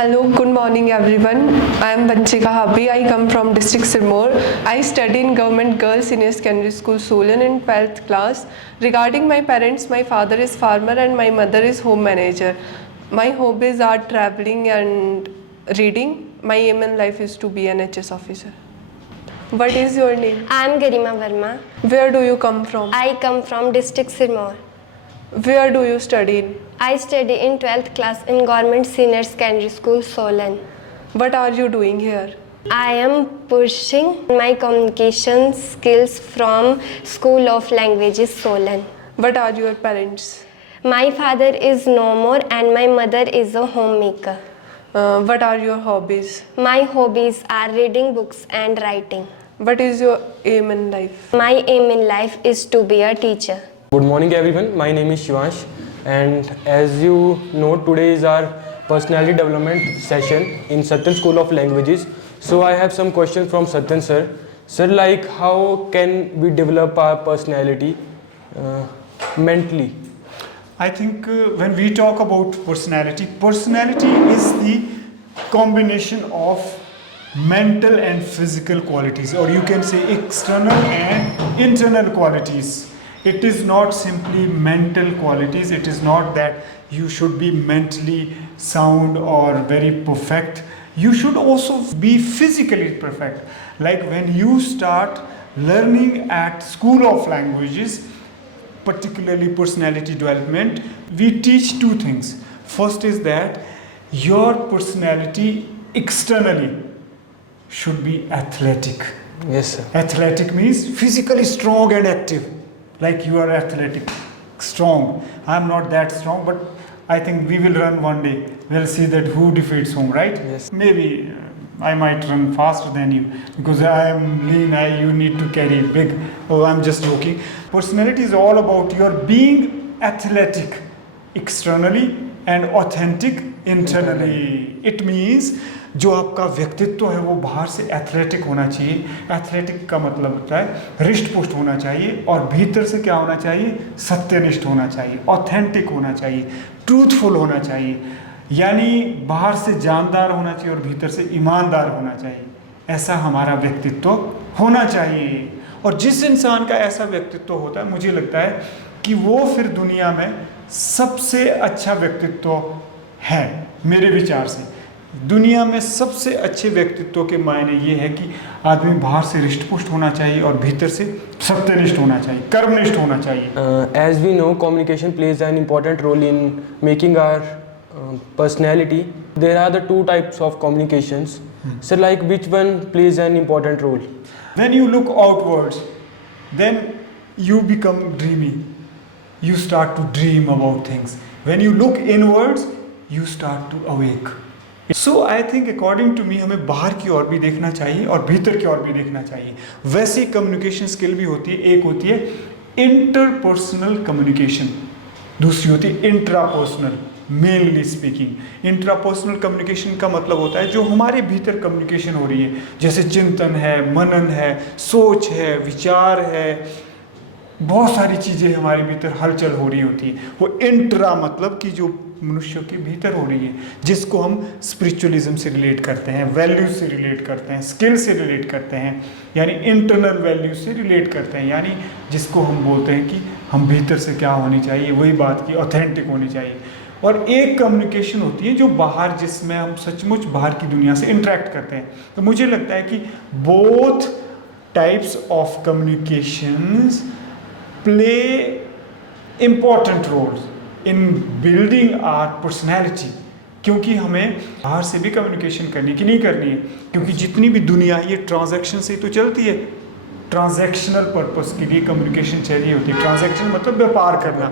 Hello, good morning everyone. I am Vanchika Habi. I come from district Sirmaur. I study in Government Girls Senior Secondary School Solan in 12th class. Regarding my parents, my father is farmer and my mother is home manager. My hobbies are traveling and reading. My aim in life is to be an HS officer. What is your name? I am Garima Verma. Where do you come from? I come from district Sirmaur. Where do you study in? I study in 12th class in Government Senior Secondary School Solan. What are you doing here? I am pushing my communication skills from School of Languages Solan. What are your parents? My father is no more and my mother is a homemaker. What are your hobbies? My hobbies are reading books and writing. What is your aim in life? My aim in life is to be a teacher. Good morning everyone, my name is Shivansh and as you know today is our personality development session in Satyan School of Languages. So I have some questions from Satyan sir. Sir, like how can we develop our personality mentally? I think when we talk about personality is the combination of mental and physical qualities, or you can say external and internal qualities. It is not simply mental qualities. It is not that you should be mentally sound or very perfect. You should also be physically perfect. Like when you start learning at School of Languages, particularly personality development, we teach two things. First is that your personality externally should be athletic. Yes sir. Athletic means physically strong and active. Like you are athletic, strong. I am not that strong, but I think we will run one day. We'll see that who defeats whom, right? Yes. Maybe I might run faster than you because I am lean. You need to carry big. Oh, I'm just joking. Personality is all about your being athletic externally and authentic internally. It means जो आपका व्यक्तित्व है वो बाहर से athletic होना चाहिए. Athletic का मतलब होता है हृष्ट पुष्ट होना चाहिए और भीतर से क्या होना चाहिए, सत्यनिष्ठ होना चाहिए, ऑथेंटिक होना चाहिए, ट्रूथफुल होना चाहिए. यानी बाहर से जानदार होना चाहिए और भीतर से ईमानदार होना चाहिए. ऐसा हमारा व्यक्तित्व होना चाहिए. और जिस इंसान का ऐसा व्यक्तित्व होता है, मुझे लगता है कि वो फिर दुनिया में सबसे अच्छा व्यक्तित्व है. मेरे विचार से दुनिया में सबसे अच्छे व्यक्तित्व के मायने ये है कि आदमी बाहर से हृष्ट-पुष्ट होना चाहिए और भीतर से सत्यनिष्ठ होना चाहिए, कर्मनिष्ठ होना चाहिए. As we know, communication plays an important role in making our personality. There are the two types of communications. So like which one plays an important role? When you look outwards, then you become dreamy. You start to dream about things. When you look inwards, you start to awake. So I think according to me हमें बाहर की ओर भी देखना चाहिए और भीतर की ओर भी देखना चाहिए. वैसी कम्युनिकेशन स्किल भी होती है. एक होती है इंटरपर्सनल कम्युनिकेशन, दूसरी होती है intrapersonal. Mainly speaking intrapersonal communication का मतलब होता है जो हमारे भीतर कम्युनिकेशन हो रही है, जैसे चिंतन है, मनन है, सोच है, विचार है, बहुत सारी चीज़ें हमारे भीतर हलचल हो रही होती है. वो इंट्रा मतलब कि जो मनुष्य के भीतर हो रही है, जिसको हम स्पिरिचुअलिज्म से रिलेट करते हैं, वैल्यूज से रिलेट करते हैं, स्किल से रिलेट करते हैं, यानी इंटरनल वैल्यूज से रिलेट करते हैं, यानी जिसको हम बोलते हैं कि हम भीतर से क्या होनी चाहिए, वही बात की ऑथेंटिक होनी चाहिए. और एक कम्युनिकेशन होती है जो बाहर, जिसमें हम सचमुच बाहर की दुनिया से इंटरेक्ट करते हैं. तो मुझे लगता है कि both types of communications play important roles in building our personality. क्योंकि हमें बाहर से भी कम्युनिकेशन करनी कि नहीं करनी है, क्योंकि जितनी भी दुनिया है ये ट्रांजैक्शन से ही तो चलती है. ट्रांजैक्शनल पर्पस के लिए कम्युनिकेशन चाहिए होती है. ट्रांजैक्शन मतलब व्यापार करना,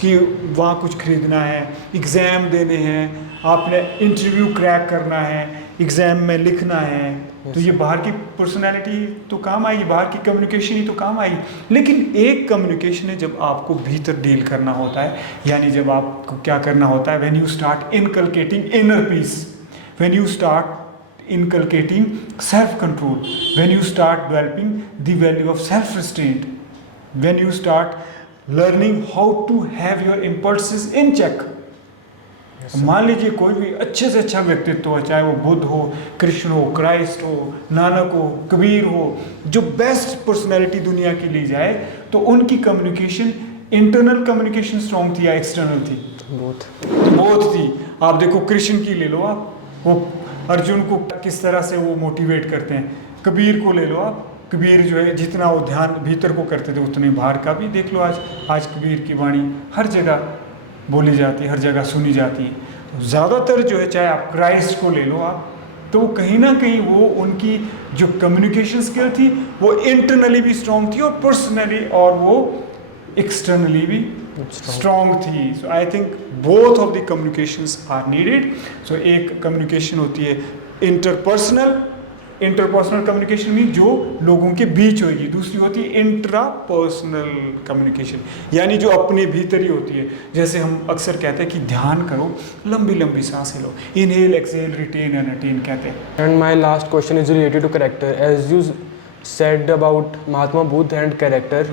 कि वहाँ कुछ खरीदना है, एग्ज़ाम देने हैं, आपने इंटरव्यू क्रैक करना है, एग्ज़ाम में लिखना है. तो ये बाहर की पर्सनैलिटी तो काम आएगी, बाहर की कम्युनिकेशन ही तो काम आएगी. लेकिन एक कम्युनिकेशन है जब आपको भीतर डील करना होता है, यानी जब आपको क्या करना होता है, when you start inculcating inner peace, when you start inculcating self-control, when you start developing the value of self-restraint, when you start learning how to have your impulses in check. मान लीजिए कोई भी अच्छे से अच्छा व्यक्तित्व हो, चाहे वो बुद्ध हो, कृष्ण हो, क्राइस्ट हो, नानक हो, कबीर हो, जो बेस्ट पर्सनैलिटी दुनिया की ली जाए, तो उनकी कम्युनिकेशन, इंटरनल कम्युनिकेशन स्ट्रॉन्ग थी या एक्सटर्नल थी? बोथ थी। आप देखो कृष्ण की ले लो, आप वो अर्जुन को किस तरह से वो मोटिवेट करते हैं। कबीर को ले लो आप, कबीर जो है जितना वो ध्यान भीतर को करते थे उतने बाहर का भी देख लो। आज कबीर की वाणी हर जगह बोली जाती है, हर जगह सुनी जाती है। तो ज़्यादातर जो है, चाहे आप क्राइस्ट को ले लो आप, तो वो कहीं ना कहीं वो उनकी जो कम्युनिकेशन स्किल थी वो इंटरनली भी स्ट्रॉन्ग थी और पर्सनली और वो एक्सटर्नली भी स्ट्रॉन्ग थी। So I think both of the communications are needed. So एक कम्युनिकेशन होती है इंटरपर्सनल कम्युनिकेशन में जो लोगों के बीच होगी, दूसरी होती है इंट्रापर्सनल कम्युनिकेशन, यानी जो अपने भीतर ही होती है। जैसे हम अक्सर कहते हैं कि ध्यान करो, लंबी लंबी सांसें लो, inhale exhale retain and attain कहते हैं। And my last question is related to character. As you said about Mahatma Buddha and character,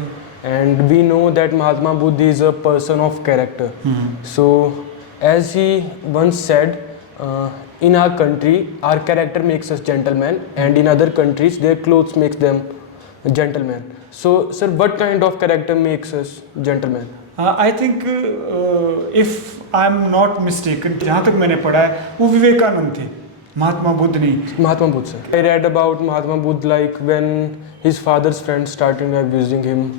and we know that Mahatma Buddha is a person of character. So, as he once said, in our country, our character makes us gentlemen, and in other countries, their clothes makes them gentlemen. So, sir, what kind of character makes us gentlemen? I think if I am not mistaken, जहाँ तक मैंने पढ़ा है वो विवेकानंद थे, महात्मा बुद्ध नहीं। Mahatma Buddha, sir. I read about Mahatma Buddha, like when his father's friends started abusing him,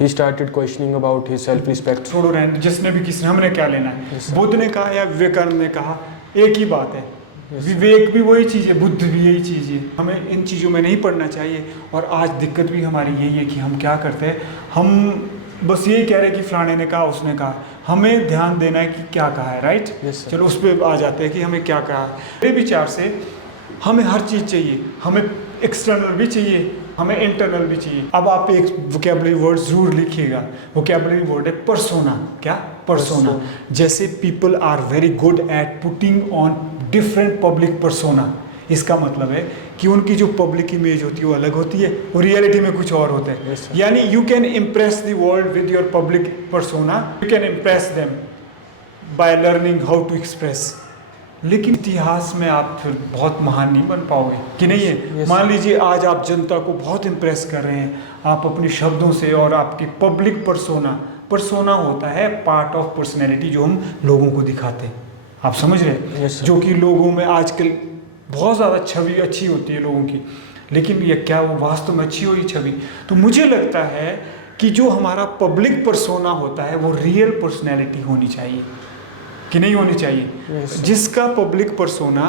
he started questioning about his self-respect. छोड़ो रहने, जिसने भी किसी, हमने क्या लेना है। बुद्ध ने कहा या विवेकानंद ने कहा, एक ही बात है। विवेक भी वही चीज़ है, बुद्ध भी यही चीज़ है। हमें इन चीज़ों में नहीं पढ़ना चाहिए। और आज दिक्कत भी हमारी यही है कि हम क्या करते हैं, हम बस यही कह रहे हैं कि फलाने ने कहा, उसने कहा। हमें ध्यान देना है कि क्या कहा है, राइट? चलो उस पर आ जाते हैं कि हमें क्या कहा है। मेरे विचार से हमें हर चीज़ चाहिए, हमें एक्सटर्नल भी चाहिए, हमें इंटरनल भी चाहिए। अब आप एक वोकेबलरी वर्ड ज़रूर लिखिएगा। वोकेबलरी वर्ड है पर्सोना। क्या? पर्सोना। जैसे people are very good at putting on different public persona. इसका मतलब है कि उनकी जो पब्लिक इमेज होती है वो अलग होती है, वो रियलिटी में कुछ और होता है। यानी you can impress the world with your public persona, you can impress them by learning how to express. लेकिन इतिहास में आप फिर बहुत महान नहीं बन पाओगे, कि नहीं है? मान लीजिए आज आप जनता को बहुत इम्प्रेस कर रहे हैं, आप अपने शब्दों से, और आपकी पब्लिक पर्सोना होता है पार्ट ऑफ पर्सनैलिटी जो हम लोगों को दिखाते हैं। आप समझ रहे हैं? जो कि लोगों में आजकल बहुत ज़्यादा छवि अच्छी होती है लोगों की, लेकिन ये क्या वो वास्तव में अच्छी हुई छवि? तो मुझे लगता है कि जो हमारा पब्लिक पर्सोना होता है वो रियल पर्सनैलिटी होनी चाहिए, कि नहीं होनी चाहिए? जिसका पब्लिक पर्सोना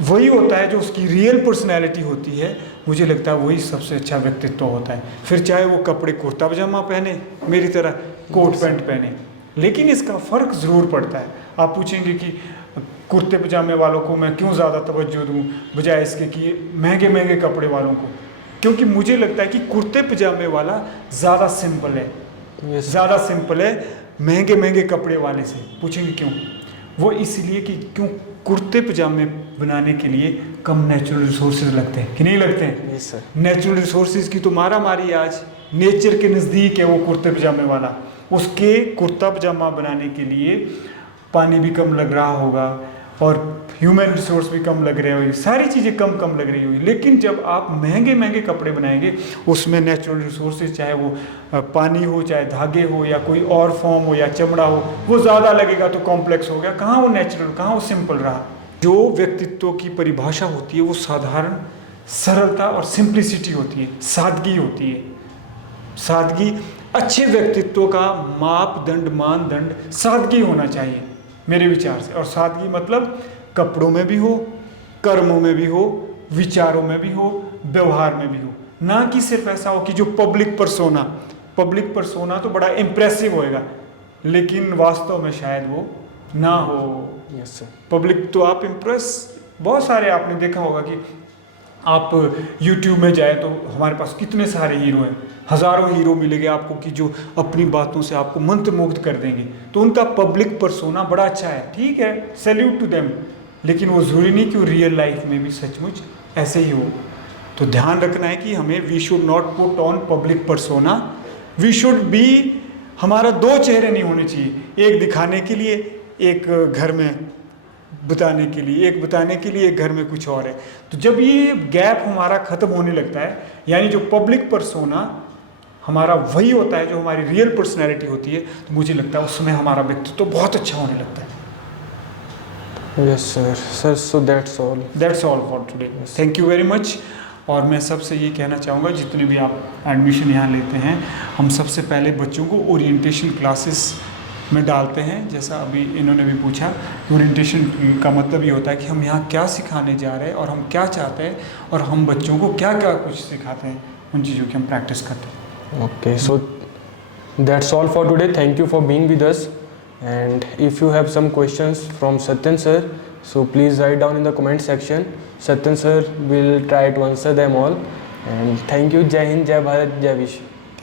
वही होता है जो उसकी रियल पर्सनैलिटी होती है, मुझे लगता है वही सबसे अच्छा व्यक्तित्व होता है। फिर चाहे वो कपड़े कुर्ता पजामा पहने, मेरी तरह कोट पैंट पहने, लेकिन इसका फ़र्क ज़रूर पड़ता है। आप पूछेंगे कि कुर्ते पजामे वालों को मैं क्यों ज़्यादा तवज्जो दूँ बजाय इसके कि महंगे महंगे कपड़े वालों को? क्योंकि मुझे लगता है कि कुर्ते पजामे वाला ज़्यादा सिंपल है, ज़्यादा सिंपल है महंगे महंगे कपड़े वाले से। पूछेंगे क्यों? वो इसलिए कि क्यों कुर्ते पजामे बनाने के लिए कम नेचुरल रिसोर्सेज लगते हैं, कि नहीं लगते हैं? Yes, sir. नेचुरल रिसोर्सेज की तो मारा मारी आज। नेचर के नज़दीक है वो कुर्ते पजामे वाला। उसके कुर्ता पजामा बनाने के लिए पानी भी कम लग रहा होगा और ह्यूमन रिसोर्स भी कम लग रहे होगी, सारी चीज़ें कम लग रही होगी। लेकिन जब आप महंगे महंगे कपड़े बनाएंगे, उसमें नेचुरल रिसोर्सेज, चाहे वो पानी हो, चाहे धागे हो, या कोई और फॉर्म हो, या चमड़ा हो, वो ज़्यादा लगेगा तो कॉम्प्लेक्स हो गया। कहाँ वो नेचुरल, कहाँ वो सिंपल रहा? जो व्यक्तित्व की परिभाषा होती है वो साधारण, सरलता और सिंप्लिसिटी होती है, सादगी होती है। सादगी, अच्छे व्यक्तित्व का मापदंड, मानदंड सादगी होना चाहिए मेरे विचार से। और सादगी मतलब कपड़ों में भी हो, कर्मों में भी हो, विचारों में भी हो, व्यवहार में भी हो। ना कि सिर्फ ऐसा हो कि जो पब्लिक पर्सोना तो बड़ा इम्प्रेसिव होएगा, लेकिन वास्तव में शायद वो ना हो। Yes, sir. पब्लिक तो आप इम्प्रेस, बहुत सारे आपने देखा होगा कि आप YouTube में जाए तो हमारे पास कितने सारे हीरो हैं, हज़ारों हीरो मिलेंगे आपको कि जो अपनी बातों से आपको मंत्रमुग्ध कर देंगे। तो उनका पब्लिक पर्सोना बड़ा अच्छा है, ठीक है, सैल्यूट टू देम, लेकिन वो ज़रूरी नहीं कि वो रियल लाइफ में भी सचमुच ऐसे ही हो। तो ध्यान रखना है कि हमें we should not put on public persona, we should be हमारा दो चेहरे नहीं होने चाहिए, एक दिखाने के लिए, एक घर में बताने के लिए, एक बताने के लिए, एक घर में कुछ और है। तो जब ये गैप हमारा ख़त्म होने लगता है, यानी जो पब्लिक पर्सोना हमारा वही होता है जो हमारी रियल पर्सनैलिटी होती है, तो मुझे लगता है उसमें हमारा व्यक्तित्व तो बहुत अच्छा होने लगता है। Yes, sir. So that's all. That's all for today, thank you very much. और मैं सबसे ये कहना चाहूँगा, जितने भी आप एडमिशन यहाँ लेते हैं, हम सबसे पहले बच्चों को ओरिएंटेशन क्लासेस में डालते हैं। जैसा अभी इन्होंने भी पूछा कि ओरिएंटेशन का मतलब ये होता है कि हम यहाँ क्या सिखाने जा रहे हैं और हम क्या चाहते हैं और हम बच्चों को क्या क्या कुछ सिखाते हैं, उन चीज़ों की हम प्रैक्टिस करते हैं। Okay, so that's all for today. Thank you for being with us. And if you have some questions from Satyan sir, so please write down in the comment section. Satyan sir will try to answer them all. And thank you. Jai Hind, Jai Bharat, Jai Vish.